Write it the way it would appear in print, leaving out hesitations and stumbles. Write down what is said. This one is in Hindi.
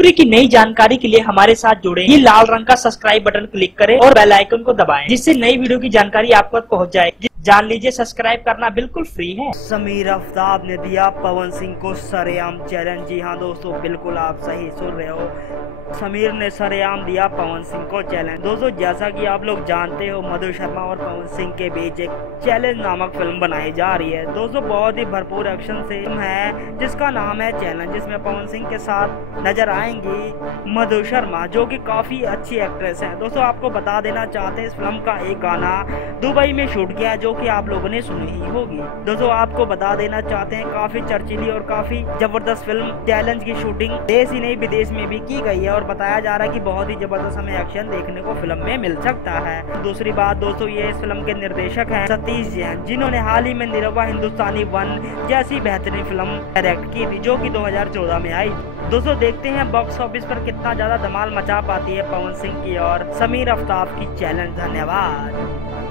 भोजपुरी की नई जानकारी के लिए हमारे साथ जुड़े। ये लाल रंग का सब्सक्राइब बटन क्लिक करें और बेल आइकन को दबाएं, जिससे नई वीडियो की जानकारी आप तक पहुंच जाए। जान लीजिए, सब्सक्राइब करना बिल्कुल फ्री है। समीर आफ्ताब ने दिया पवन सिंह को सरेआम चैलेंज। जी हाँ दोस्तों, बिल्कुल आप सही सुन रहे हो। समीर ने सरेआम दिया पवन सिंह को चैलेंज। दोस्तों, जैसा कि आप लोग जानते हो, मधु शर्मा और पवन सिंह के बीच एक चैलेंज नामक फिल्म बनाई जा रही है। दोस्तों, बहुत ही भरपूर एक्शन से फिल्म है जिसका नाम है चैलेंज, जिसमें पवन सिंह के साथ नजर आएंगी मधु शर्मा, जो कि काफी अच्छी एक्ट्रेस है। दोस्तों, आपको बता देना चाहते हैं, इस फिल्म का एक गाना दुबई में शूट किया, जो कि आप लोगों ने सुनी ही होगी। दोस्तों, आपको बता देना चाहते हैं, काफी चर्चिली और काफी जबरदस्त फिल्म चैलेंज की शूटिंग देश ही नहीं विदेश में भी की गई है और बताया जा रहा है कि बहुत ही जबरदस्त हमें एक्शन देखने को फिल्म में मिल सकता है। दूसरी बात दोस्तों, ये इस फिल्म के निर्देशक हैं सतीश जैन, जिन्होंने हाल ही में निरहुआ हिंदुस्तानी 1 जैसी बेहतरीन फिल्म डायरेक्ट की थी, जो कि 2014 में आई। दोस्तों, देखते हैं बॉक्स ऑफिस पर कितना ज्यादा धमाल मचा पाती है पवन सिंह की और समीर आफ्ताब की चैलेंज। धन्यवाद।